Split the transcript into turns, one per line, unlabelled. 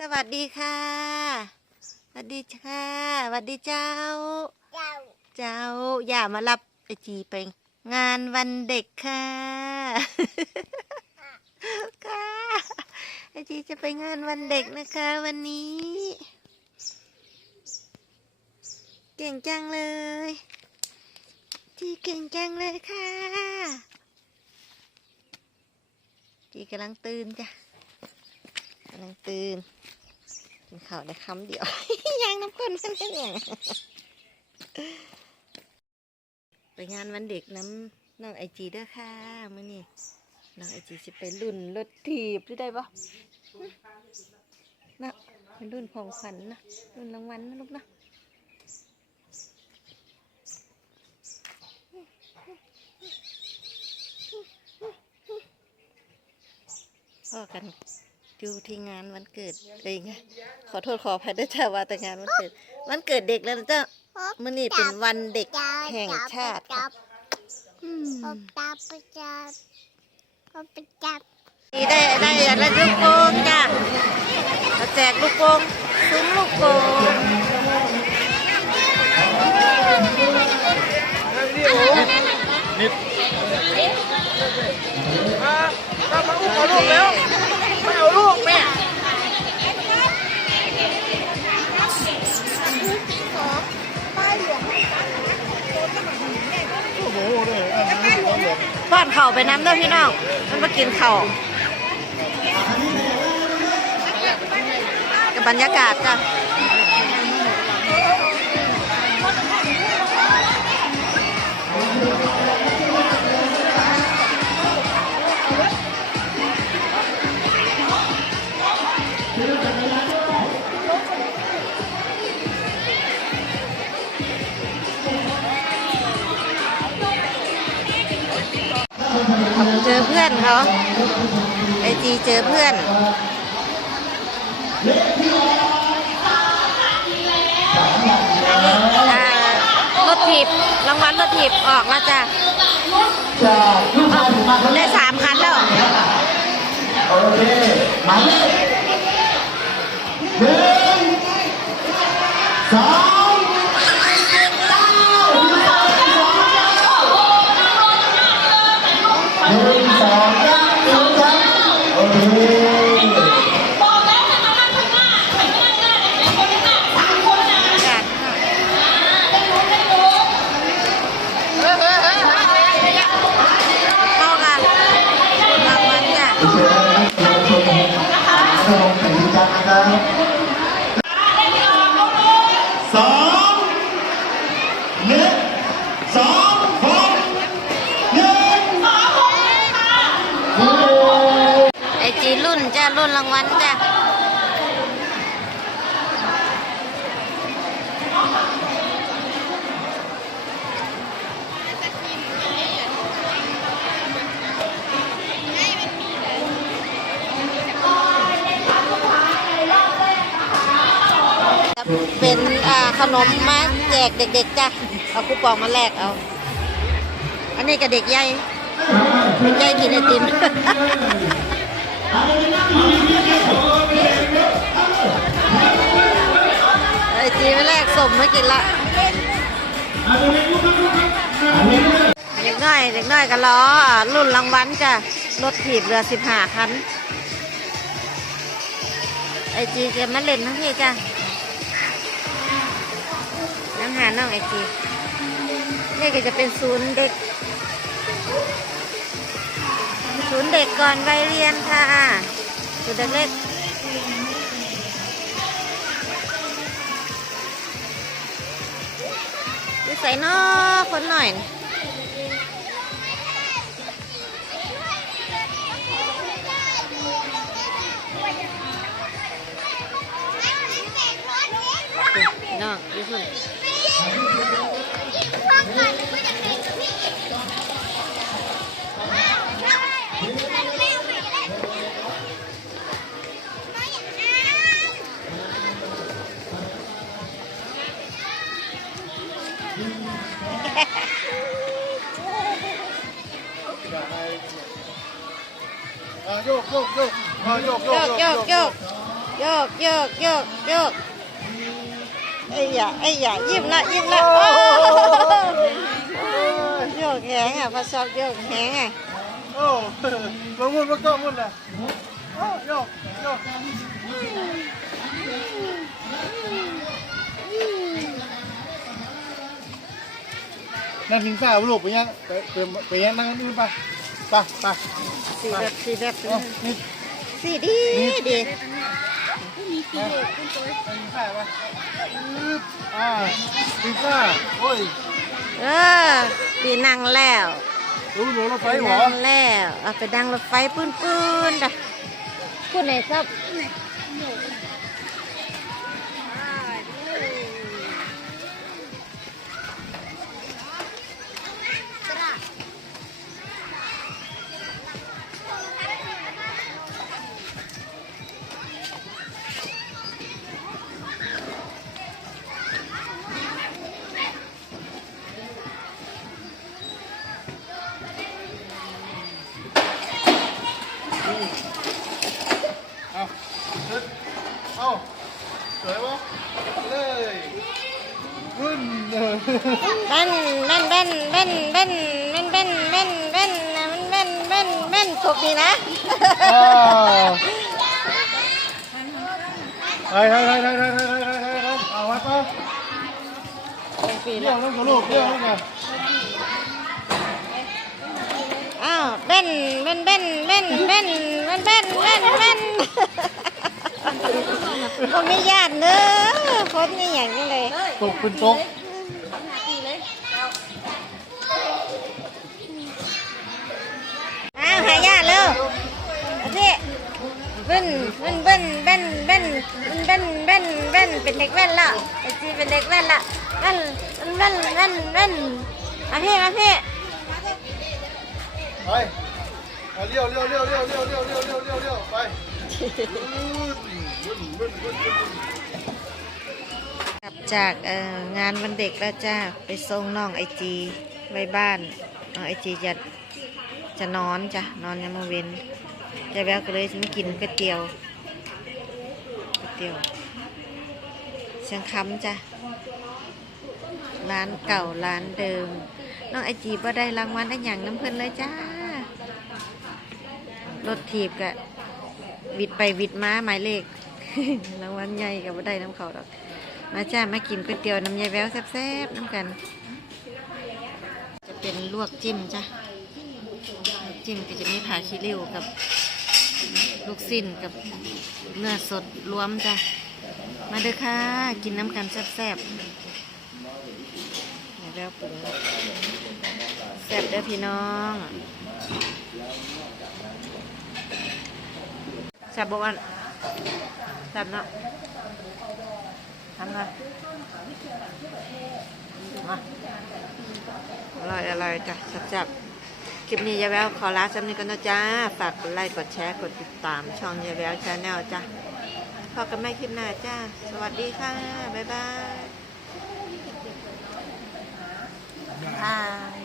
สวัสดีค่ะ สวัสดีค่ะ สวัสดีเจ้า
เจ้า
เจ้า อย่ามารับไอจีไป งานวันเด็กค่ะ ค่ะไอจีจะไปงานวันเด็กนะคะ วันนี้ เก่งจังเลย จีเก่งจังเลยค่ะ จีกำลังตื่นจ้ะ กำลังตื่นกินข้าวได้คำเดียวยังน้ำข้นมันเป็นอย่างไปงานวันเด็กน้ำน้องไอจีเด้อค่ะมื่อนี้น้องไอจีจะไปรุ่นรถถีบหรือได้ปะนะเป็นรุ่นของขวัญนะรุ่นรางวัลนะลูกนะพ่อกัน ดูที่งานวันเกิดเองขอโทษขออภัยด้วยจ้าว่าแต่งานวันเกิด วันเกิดเด็กแล้วนะเจ้ามื่อนี้เป็นวันเด็ก
จับ
แห่งชาติ
จับ
อื
จั
ม
บจับจับจับจับ
นี่ได้ได้ได้ลูกโป่งจ้ะเราแจกลูกโป่งซุ้มลูกโป่ง ป้อนเข่าไปน้ำเด้อพี่น้องมันมากินเข่ากับบรรยากาศจ้ะ เจอเพื่อนเขาไอจีเจอเพื่อนอ่ารถถีบรางวัลรถถีบออกแล้วจ้ะได้สามคันแล้ว
โอเคหมายเลขหนึ่งสอง นนะครับสองหนึ่งสองคนหนึ่ง
ไอจีรุ่นจ้ะรุ่นรางวัลจ้ เป็นขนมมาแจกเด็กๆจ้ะเอาคูปองมาแลกเอา อันนี้กับเด็กใหญ่เด็กใหญ่กินไอติมไอจีไม่แรกสมไม่กินละเด็กน้อยเด็กน้อยกันล้อรุ่นรางวัลจ้ะรถถีบเรือสิบห้าคันไอจีจะมาเล่นทั้งที่จ้ะ น้ำหาน้องไอจีนี่ก็จะเป็นศูนย์เด็ก ศูนย์เด็กก่อนวัยเรียนค่ะ ศูนย์เด็กเล็กดูใส่นอคนหน่อยน้องดูหุ่น
โยกโยกโยกอะโยกโย
โย
ก
กโยกโยกโยโยกโยกโยกโยก ไอ้ยาไอ้ยายิ้มละยิ้มละโอ้โยกแหงอะพอชอบโยกแหงอะ
โอ้มามุ่นมาก็มุ่นละโอ้โยกโยกนั่งพิงซ่าลูกไปยังไปไปไปยังนั่งอื่นไปไปไป
สีแบบสีแบบ
เอานี่
สีดีดี
มานั่งพิงซ่าไปอึ๊บอ่าพิงซ่าโอ้ย
เออดีนั่งแล้ว
รู้หนูรถไฟหรอ
นั่งแล้วเอาไปดังรถไฟปืนปืนๆจ้ะพูดไหนครับ
อาสวยวะเลยขึ้นเลย
เบ้นเบ้นเบ้นเบ้นเบ้นเบ้นเบ้นเบ้นเบ้นนะมันเบ้นเบ้นเบ้นถูกดีนะ
อ้าวเฮ้ยเฮ้ยเฮ้ยเฮ้ยเฮ้ยเฮ้ยเฮ้ยเฮ้ยเฮ้ยเอาวัดป่ะ
เป็นปี
เลี้
แล้
ยววนั่งกับลูกเลี้ยวนั่งกับ
อ้าวเบ้นเบ้นเบ้นเบ้นเบ้นเบ้นเบ้นเบ้นเบ้น ก็ไม่ญาติเนอะคนนี่อย่างนี้เลย
ตกเป็นตก
อ้าวหายาเร็วเอาสิเบ้นเบ้นเบ้นเบ้นเบ้นเบ้นเบ้นเบ้นเป็นเด็กแว่นละไอจีเป็นเด็กแว่นละเบ้นเบ้นเบ้นเบ้นมาพี่มาพี่
ไปเอาเลี้ยวเลี้ยวเลี้ยวเลี้ยวเลี้ยวเลี้ยวเลี้ยวเลี้ยวเลี้ยวเลี้ยวไป
กลับจากงานวันเด็กแล้วจ้า ไปส่งน้องไอจีไว้บ้านน้องไอจีจะจะนอนจ้ะ นอนยามมาเว้นจะแววก็เลยไม่กินก๋วยเตี๋ยวก๋วยเตี๋ยวเชียงคำจ้ะ ร้านเก่าร้านเดิม น้องไอจีบ่ได้รางวัลได้อย่างน้ำเพิ่นเลยจ้ารถถีบกะวิดไปวิดมาหมายเลข รางวัลใหญ่กับบ่ได้น้ำเขาดอก มาจ้ามากินก๋วยเตี๋ยวน้ำยายแววแซ่บๆน้ำกัน จะเป็นลวกจิ้มจ้ะลวกจิ้มก็จะมีผักขี้ริ้วกับลูกสิ้นกับเนื้อสดรวมจ้ะ มาเด้อค่ะ กินน้ำกันแซ่บๆยายแววปรุงแซ่บเด้อพี่น้องแซ่บบ่วัน แซ่บเนาะทำเลยมาอร่อยอร่อยจ้ะจับๆคลิปนี้ยายแววขอลาสำนี้กันนะจ้า ฝากกดไลค์กดแชร์กดติดตาม ช่องยายแววชาแนลจ้ะพอกันไม่คลิปหน้าจ้า สวัสดีค่ะ บ๊ายบายบาย